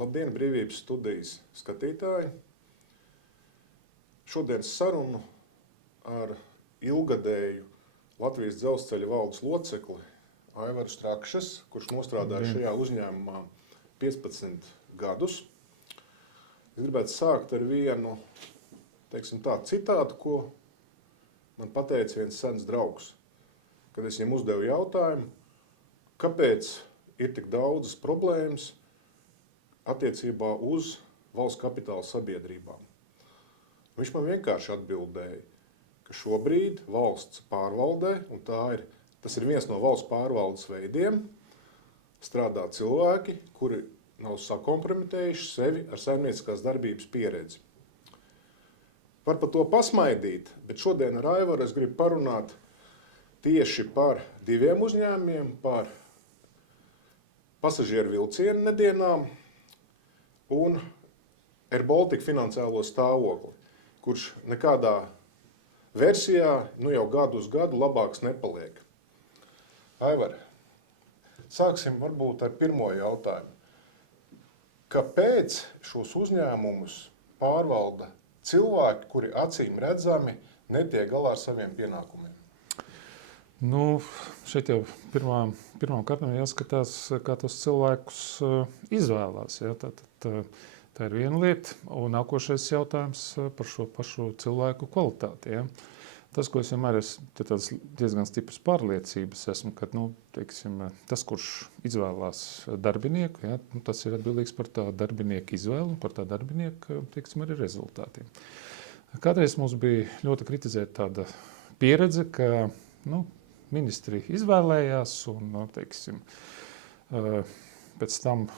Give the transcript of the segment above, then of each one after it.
Labdien, Brīvības studijas skatītāji! Šodienas sarunu ar ilgadēju Latvijas dzelzceļa valdes locekli Aivaru Strakšas, kurš nostrādāja šajā uzņēmumā 15 gadus. Es gribētu sākt ar vienu, citātu, ko man pateica viens sens draugs, kad es viņam uzdevu jautājumu, kāpēc ir tik daudzas problēmas attiecībā uz valsts kapitāla sabiedrībām. Viņš man vienkārši atbildēja, ka šobrīd valsts pārvaldē, un tas ir viens no valsts pārvaldes veidiem, strādā cilvēki, kuri nav sakompromitējuši sevi ar saimnieciskās darbības pieredzi. Var par to pasmaidīt, bet šodien ar Aivaru es gribu parunāt tieši par diviem uzņēmumiem, par pasažieru vilcienu nedienām un Air Baltica finansiālo stāvokli, kurš nekādā versijā jau gadu uz gadu labāks nepaliek. Aivar, sāksim varbūt ar pirmo jautājumu. Kāpēc šos uzņēmumus pārvalda cilvēki, kuri acīm redzami netiek galā ar saviem pienākumiem? Šeit jau pirmām kārtām jāskatās, kā tos cilvēkus izvēlās. Ja? Tā ir viena lieta, un nākošais jautājums par šo pašu cilvēku kvalitāti. Ja? Tas, ko es vienmēr tāds diezgan stipras pārliecības esmu, ka tas, kurš izvēlās darbinieku, ja, tas ir atbildīgs par tā darbinieku izvēlu un par tā darbinieku arī rezultātiem. Kādreiz mums bija ļoti kritizēta tāda pieredze, ka ministri izvēlējās un pēc tam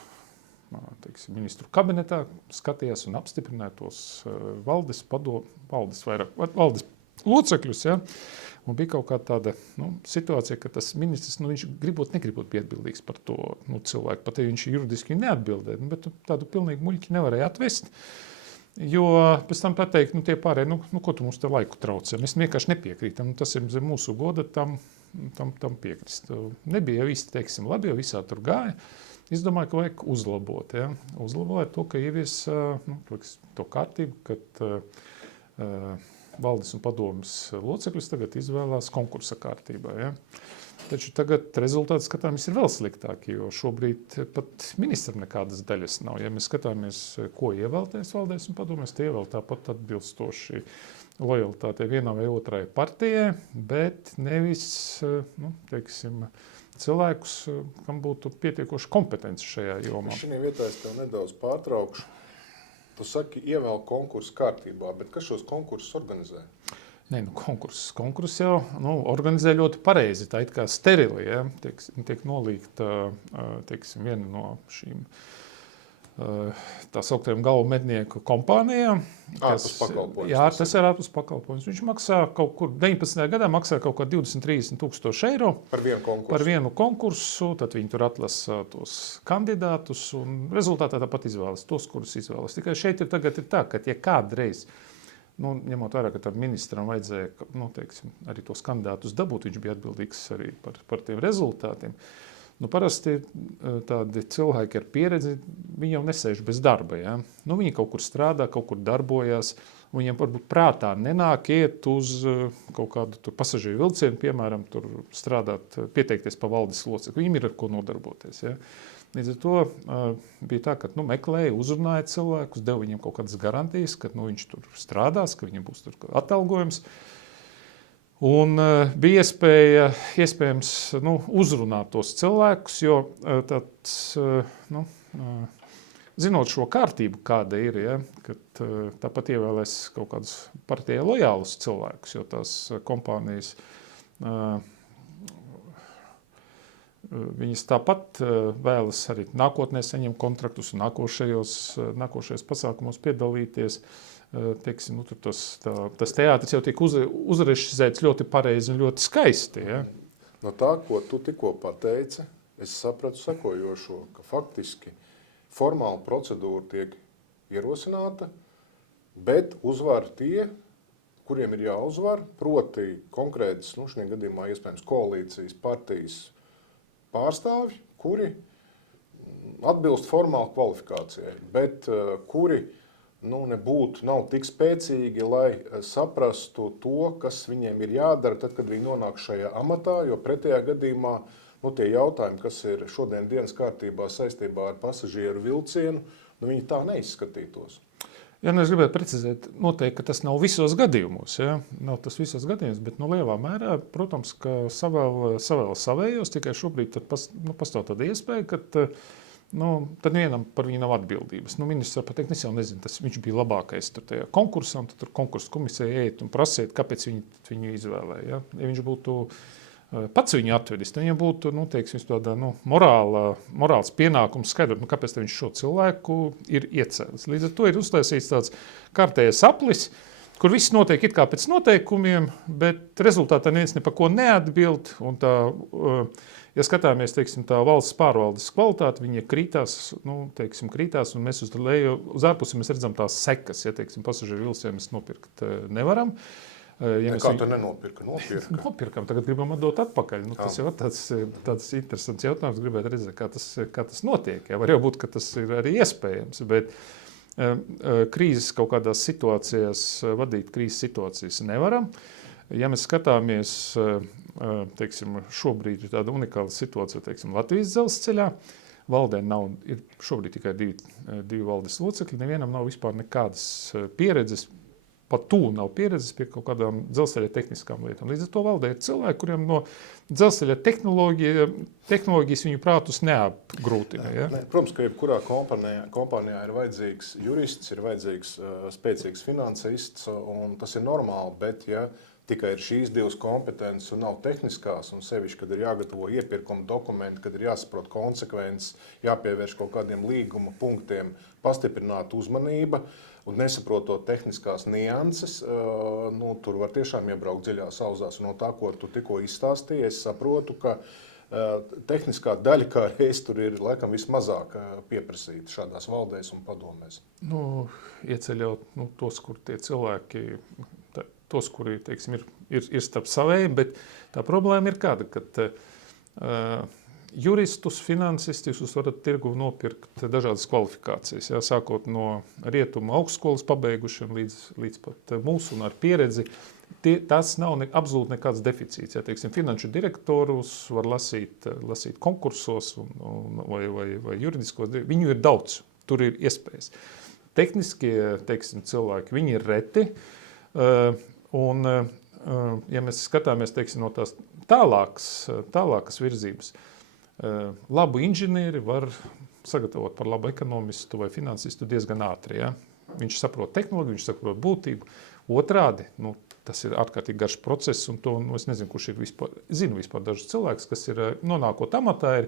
ministru kabinetā skatījās un apstiprināja tos valdes locekļus. Ja? Un bija kaut kā tāda situācija, ka tas ministrs, viņš negribot bija atbildīgs par to cilvēku, pat ja viņš juridiski neatbildē, bet tādu pilnīgi muļķi nevarēja atvest. Jo pēc tam pateikt, tie pārējie, ko tu mums te laiku traucē, mēs vienkārši nepiekrītam, tas ir zem mūsu goda tam piekrist. Nebija jau īsti, labi, jo visā tur gāja. Es domāju, ka vajag uzlabot, ja? Uzlabot to, ka ievies to kārtību, kad valdes un padomes locekļus tagad izvēlās konkursa kārtībā. Ja? Taču tagad rezultāti skatāmies ir vēl sliktāki, jo šobrīd pat ministram nekādas daļas nav. Ja mēs skatāmies, ko ievēlēties valdēs un padomēs, tie ievēl tāpat atbilstoši lojalitātei vienā vai otrai partijai, bet nevis, cilvēkus, kam būtu pietiekoši kompetence šajā jomā. Šajā vietā es tev nedaudz pārtraukšu. Tu saki, ievēl konkursu kārtībā, bet kas šos konkursus organizē? Konkurss jau organizē ļoti pareizi, tā it kā sterili, ja? Tiek nolīgta, viena no šīm tā sauktiem galvu mednieku kompānijām. Ārpus pakalpojums. Jā, tas ir ārpus pakalpojums. Viņš maksā kaut kur 19. gadā maksā kaut kā 20-30 tūkstoši eiro. Par vienu konkursu, tad viņi tur atlasa tos kandidātus un rezultātā tāpat izvēlas tos, kurus izvēlas. Tikai šeit tagad ir tā, ka ja kādreiz, ņemot vērā, ka tam ministram vajadzēja, arī tos kandidātus dabūt, viņš bija atbildīgs arī par tiem rezultātiem. Parasti tādi cilvēki ar pieredzi, viņi jau nesēž bez darba. Ja? Viņi kaut kur strādā, kaut kur darbojās, viņiem varbūt prātā nenāk iet uz kaut kādu pasažieru vilcienu, piemēram, tur strādāt, pieteikties pa valdes locekli. Viņiem ir ar ko nodarboties. Ja? Līdz ar to bija tā, ka meklēja, uzrunāja cilvēkus, deva viņiem kaut kādas garantijas, ka viņš tur strādās, ka viņam būs tur atalgojums. Un bija iespējams uzrunāt tos cilvēkus, jo zinot šo kārtību, kāda ir, ja, kad tāpat ievēlēs kaut kādus partijai lojālus cilvēkus, jo tās kompānijas viņas tāpat vēlas arī nākotnē saņemt kontraktus un nākošajos pasākumos piedalīties. Tas teātris jau tiek uzrežisēts ļoti pareizi un ļoti skaisti. Ja? No tā, ko tu tikko pateici, es sapratu sekojošo, ka faktiski formāla procedūra tiek ierosināta, bet uzvar tie, kuriem ir jāuzvar, proti konkrētas, šajā gadījumā iespējams koalīcijas partijas pārstāvji, kuri atbilst formāli kvalifikācijai, bet kuri nav tik spēcīgi, lai saprastu to, kas viņiem ir jādara tad, kad viņi nonāk šajā amatā, jo pretējā gadījumā tie jautājumi, kas ir šodien dienas kārtībā saistībā ar pasažieru vilcienu, viņi tā neizskatītos. Ja, es gribētu precizēt, noteikti, ka tas nav visos gadījumos. Ja? Nav tas visos gadījumos, bet lielā mērā, protams, ka savēl savējos, tikai šobrīd pastāv tāda iespēja, ka tad vienam par viņu nav atbildības. Ministrs var pateikt, es jau nezinu, viņš bija labākais tajā konkursā, un tad tur konkursu komisija iet un prasiet, kāpēc viņu izvēlēja. Ja? Ja viņš būtu pats viņu atvedis, tad viņam būtu tāda morāls pienākums skaidrot, kāpēc viņš šo cilvēku ir iecēlis. Līdz ar to ir uztaisīts tāds kārtējais aplis, kur viss notiek it kā pēc noteikumiem, bet rezultātā neviens ne par ko neatbild. Un ja skatāmies, tā valsts pārvaldes kvalitāte, viņa krītās, krītās, un mēs uz ārpusi mēs redzam tās sekas, ja, pasažieru vilcienu mēs nopirkt nevaram. Ja kā tu nenopirka? Nopirkam, tagad gribam atdot atpakaļ. Tas jau ir tāds interesants jautājums, gribētu redzēt, kā tas notiek. Ja? Var jau būt, ka tas ir arī iespējams, bet krīzes kaut kādās situācijās, vadīt krīzes situācijas nevaram. Ja mēs skatāmies, šobrīd ir tāda unikāla situācija, Latvijas dzelzceļā, valdē ir šobrīd tikai divi valdes locekļi, nevienam nav vispār nekādas pieredzes, pat tūlīt nav pieredzes pie kaut kādām dzelzceļa tehniskām lietām. Līdz ar to valdē ir cilvēki, kuriem no dzelzceļa tehnoloģijas viņu prātus neapgrūtina. Ja? Protams, ka jebkurā kompānijā ir vajadzīgs jurists, ir vajadzīgs spēcīgs finansists, un tas ir normāli, bet ja tikai ir šīs divas kompetences un nav tehniskās, un sevišķi, kad ir jāgatavo iepirkuma dokumenti, kad ir jāsaprot konsekvences, jāpievērš kaut kādiem līguma punktiem, pastiprināt uzmanība, un nesaprotot tehniskās nianses, tur var tiešām iebraukt dziļās auzās. No tā, ko tu tikko izstāstīji, es saprotu, ka tehniskā daļa kā reiz tur ir laikam vismazāk pieprasīta šādās valdēs un padomēs. Ieceļot tos, kur tie cilvēki, tos, kuri ir starp savējiem, bet tā problēma ir kāda, ka juristus, finansistus jūs varat tirgu nopirkt dažādas kvalifikācijas, ja, sākot no rietumu augstskolas pabeigušiem līdz pat mūsu un ar pieredzi. Tas nav absolūti nekāds deficīts. Ja, finanšu direktorus var lasīt konkursos vai juridiskos. Viņu ir daudz, tur ir iespējas. Tehniskie cilvēki, viņi ir reti. Un, ja mēs skatāmies no tās tālākas virzības, labu inženieri var sagatavot par labu ekonomistu vai finansistu diezgan ātri. Ja? Viņš saprot tehnoloģiju, viņš saprot būtību. Otrādi, tas ir ārkārtīgi garš process, un to es nezinu, kurš ir zinu vispār dažus cilvēkus, kas ir nonākot amatā, ir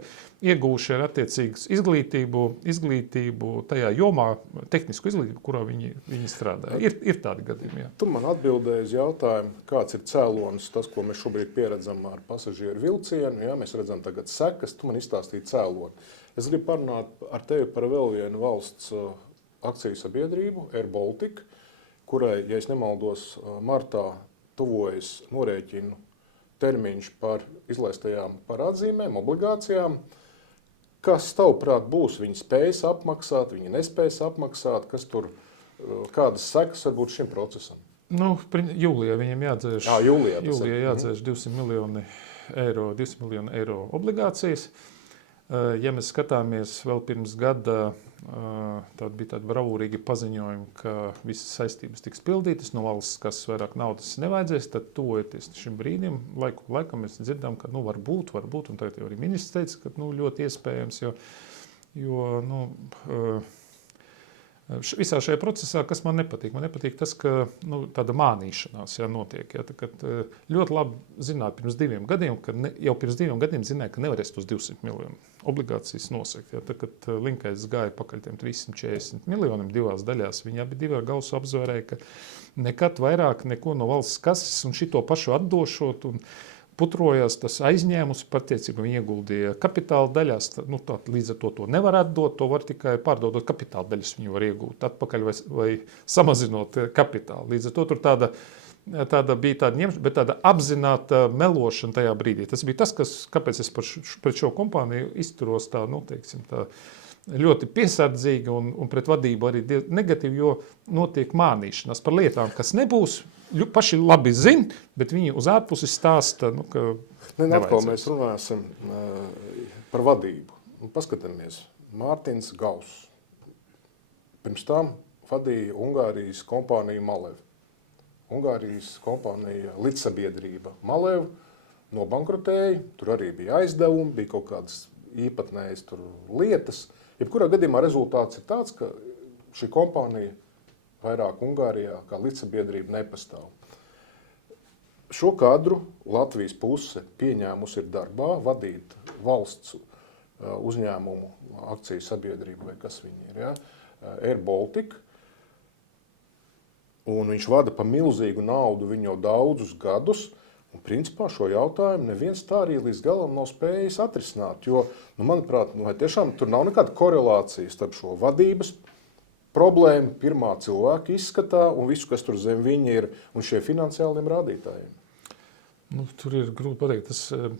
ieguvuši ar attiecīgas izglītību tajā jomā, tehnisku izglītību, kurā viņi strādā. Ir tādi gadījumi. Jā. Tu man atbildēji uz jautājumu, kāds ir cēlonis, tas, ko mēs šobrīd pieredzam ar pasažieru vilcienu. Jā, mēs redzam tagad sekas, tu man izstāstīji cēloni. Es gribu parunāt ar tevi par vēl vienu valsts akciju sabiedrību, Air Baltica, kurai, ja es nemaldos, martā tuvojas norēķinu termiņš par izlaistajām parādzīmēm, obligācijām. Kas, tavuprāt, būs? Viņi spējas apmaksāt, viņi nespējas apmaksāt, kādas sekas var būt šim procesam? Jūlijā viņiem jādzēš, jādzēš 200 miljoni eiro obligācijas. Ja mēs skatāmies vēl pirms gada, tad bija tādi bravūrīgi paziņojumi, ka visas saistības tiks pildītas, no valsts kases vairāk naudas nevajadzēs, tad tuvojoties šim brīdim, laikam mēs dzirdam, ka varbūt, un tagad jau arī ministrs teica, ka ļoti iespējams, jo visā šajā procesā, kas man nepatīk tas, ka tāda mānīšanās notiek. Ja, kad ļoti labi zināt pirms 2 gadiem, jau pirms 2 gadiem zināja, ka nevarēs tos 200 miljonu obligācijas nosegt. Ja, tad, kad Linkais gāja pakaļ tiem 340 miljoniem 2 daļās, viņi abi divi ar galvu apzvērēja, ka nekad vairāk neko no valsts kases un šito pašu atdošot un putrojās tas aizņēmums, patiecībā viņi ieguldīja kapitāla daļās, līdz ar to nevar atdot, to var tikai pārdodot kapitāla daļas, viņi var iegūt atpakaļ vai samazinot kapitālu. Līdz ar to tur tāda bija tāda ņemšana, bet tāda apzināta melošana tajā brīdī. Tas bija tas, kāpēc es pret šo kompāniju izturos tā ļoti piesardzīgi un pret vadību arī negatīvi, jo notiek mānīšanās par lietām, kas nebūs. Paši labi zina, bet viņi uz ārpusi stāsta, ka atkal mēs runāsim par vadību. Paskatāmies, Mārtiņš Gauss. Pirms tam vadīja Ungārijas kompāniju Malev. Ungārijas kompānija līdzsabiedrība Malev nobankrotēja, tur arī bija aizdevumi, bija kaut kādas īpatnējas lietas. Jebkurā gadījumā rezultāts ir tāds, ka šī kompānija vairāk Ungārijā kā līdzsabiedrība nepastāv. Šo kadru Latvijas puse pieņēmusi ir darbā vadīt valsts uzņēmumu akciju sabiedrību, vai kas viņi ir, ja? Air Baltica. Un viņš vada pa milzīgu naudu viņu jau daudzus gadus. Un principā šo jautājumu neviens tā arī līdz galam nav spējis atrisināt. Jo, manuprāt, vai tiešām tur nav nekāda korelācija starp šo vadības problēmu, pirmā cilvēka izskatā un visu, kas tur zem viņa ir, un šie finansiāliem rādītājiem? Tur ir grūti pateikt,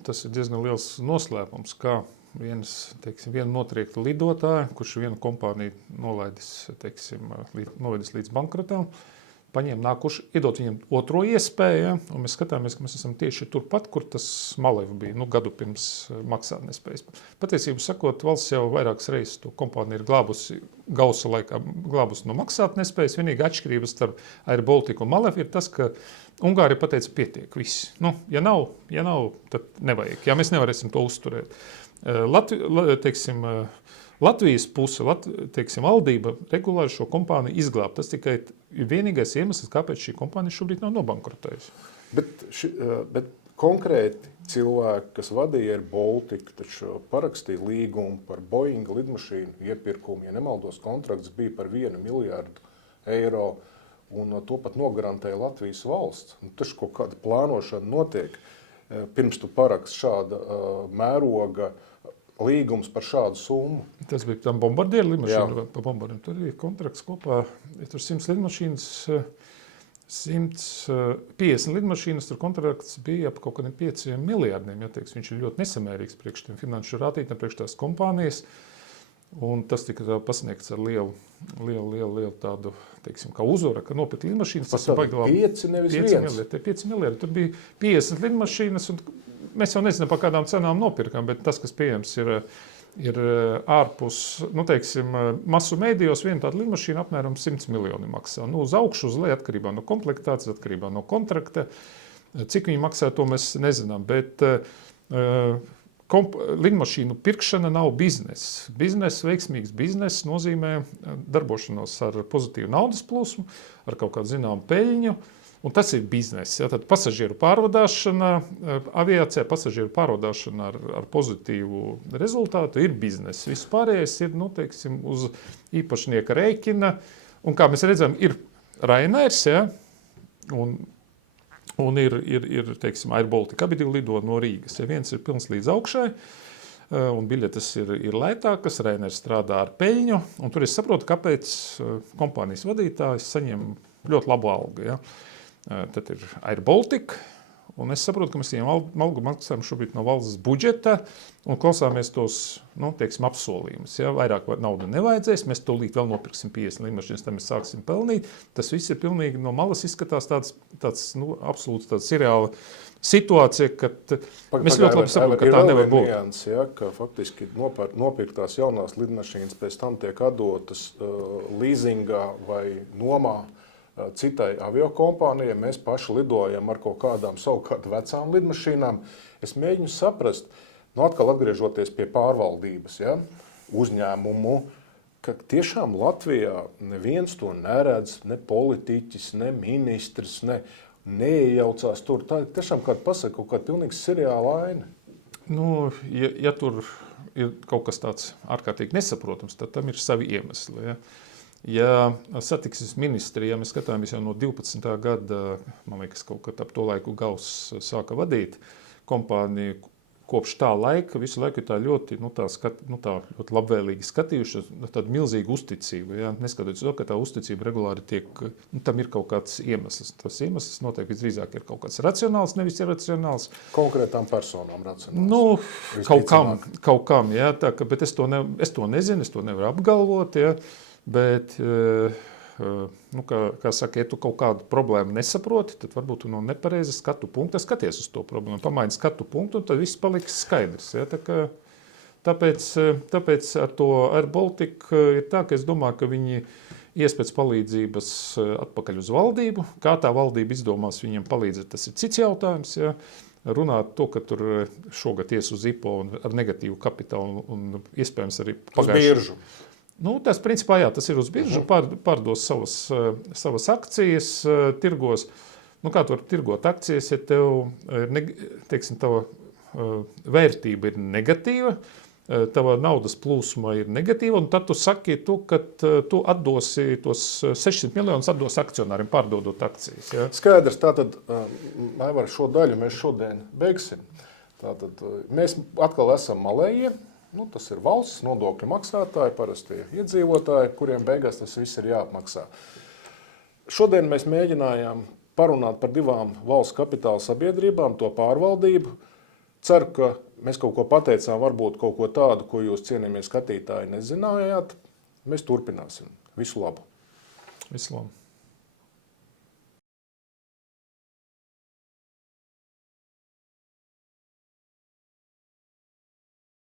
tas ir diezgan liels noslēpums, kā viena notriekta lidotāja, kurš vienu kompāniju novedis līdz bankrotam, paņēma nākuši, iedot viņam otro iespēju, ja? Un mēs skatāmies, ka mēs esam tieši turpat, kur tas Malev bija, gadu pirms maksāt nespējas. Patiesību sakot, valsts jau vairākas reizes to kompāniju ir glābusi, Gausa laikā glābusi no maksāt nespējas. Vienīga atšķirība starp Air Baltica un Malev ir tas, ka Ungārija pateica, pietiek, viss. Ja nav, tad nevajag. Ja mēs nevarēsim to uzturēt. Latvijas puse, valdība regulāri šo kompāniju izglābt. Tas tikai ir vienīgais iemesls, kāpēc šī kompānija šobrīd nav nobankrotējusi. Bet konkrēti cilvēki, kas vadīja Air Baltica, taču parakstīja līgumu par Boeing lidmašīnu iepirkumu, ja nemaldos, kontrakts bija par 1 miljārdu eiro, un to pat nogarantēja Latvijas valsts. Taču kaut kāda plānošana notiek. Pirms tu paraksti šāda mēroga līgums par šādu summu. Tas bija tam bombardieru lidmašīnu pa bombardiem. Tur bija kontrakts kopā, ja tur 100 lidmašīnas, 150 lidmašīnas, tur kontrakts bija ap kaut kādiem 5 miljārdiem. Ja, viņš ir ļoti nesamērīgs priekš tiem finanšu rādītājiem, priekš tās kompānijas. Un tas tika pasniegts ar lielu tādu, kā uzvaru, ka nopirkt lidmašīnas. Tas ir 5, nevis 1. 5 miljardi. Tur bija 50 lidmašīnas, un mēs jau nezinām, par kādām cenām nopirkām, bet tas, kas pieejams ir ārpus, masu mēdījos, viena tāda lidmašīna apmēram 100 miljoni maksā. Uz augšu, uz leju, atkarībā no komplektācijas, atkarībā no kontrakta. Cik viņi maksā, to mēs nezinām, bet lidmašīnu pirkšana nav bizness. Veiksmīgs bizness nozīmē darbošanos ar pozitīvu naudas plūsmu, ar kaut kādu zināmu peļņu, un tas ir bizness. Ja? Tad pasažieru pārvadāšana, aviācijā pasažieru pārvadāšana ar pozitīvu rezultātu ir bizness. Viss pārējais ir, uz īpašnieka rēķina, un kā mēs redzam, ir Ryanairs, ja? Un ir Air Baltica, abi divi lido no Rīgas. Ja viens ir pilns līdz augšai, un biļetes ir lētākas, Ryanairs strādā ar peļņu, un tur es saprotu, kāpēc kompānijas vadītājs saņem ļoti labu algu. Ja? Tad ir Air Baltica, un es saprotu, ka mēs viņiem algu maksājam šobrīd no valsts budžeta, un klausāmies tos, apsolījumus. Ja? Vairāk naudu nevajadzēs, mēs tūlīt vēl nopirksim 50 lidmašīnas, tad mēs sāksim pelnīt. Tas viss ir pilnīgi no malas izskatās tāds absolūti tāds seriāla situācija, kad mēs ļoti labi saprotam, ka tā nevar būt. Nians, ja, ka faktiski nopirktās jaunās lidmašīnas pēc tam tiek atdotas līzingā vai nomā citai aviokompānijai. Mēs paši lidojam ar kaut kādām savukārt vecām lidmašīnām. Es mēģinu saprast, atkal atgriežoties pie pārvaldības, ja, uzņēmumu, ka tiešām Latvijā neviens to neredz, ne politiķis, ne ministrs, neiejaucās tur. Tā ir tiešām kaut kāda pilnīgs seriāla aina. Ja tur ir kaut kas tāds ārkārtīgi nesaprotams, tad tam ir savi iemesli. Ja? Ja satiksmes ministrija, ja mēs skatāmies jau no 12. gada, man liekas, kaut kad ap to laiku Gauss sāka vadīt kompāniju, kopš tā laika visu laiku ir tā ļoti, ļoti labvēlīgi skatījušies, tāda milzīga uzticība. Ja? Neskatoties to, ka tā uzticība regulāri tiek, tam ir kaut kāds iemesls. Tas iemesls noteikti visdrīzāk ir kaut kāds racionāls, nevis iracionāls. Konkrētām personām racionāls. Kaut kam, ja? Bet es to nezinu, es to nevaru apgalvot, ja? Bet... kā saka, ja tu kaut kādu problēmu nesaproti, tad varbūt tu no nepareiza skatu punkta skaties uz to problēmu. Pamaini skatu punktu, un tad viss paliks skaidrs. Ja? Tāpēc ar to Air Baltica ir tā, ka es domāju, ka viņi ies pēc palīdzības atpakaļ uz valdību. Kā tā valdība izdomās viņiem palīdzēt, tas ir cits jautājums. Ja? Runāt to, ka tur šogad ies uz IPO un ar negatīvu kapitālu un iespējams arī pagājušajā. Tas principā jā, tas ir uz biržu, pārdos savas akcijas tirgos. Kā tu vari tirgot akcijas, ja tava vērtība ir negatīva, tava naudas plūsma ir negatīva, un tad tu saki, ka tu atdosi tos 600 miljonus atdos akcionāriem, pārdodot akcijas. Ja? Skaidrs, tātad, Aivar, šo daļu mēs šodien beigsim. Tātad, mēs atkal esam malējie. Tas ir valsts, nodokļu maksātāji, parasti iedzīvotāji, kuriem beigās tas viss ir jāapmaksā. Šodien mēs mēģinājām parunāt par 2 valsts kapitāla sabiedrībām, to pārvaldību. Ceru, ka mēs kaut ko pateicām, varbūt kaut ko tādu, ko jūs, cienījamie skatītāji, nezinājāt. Mēs turpināsim. Visu labu! Visu labu!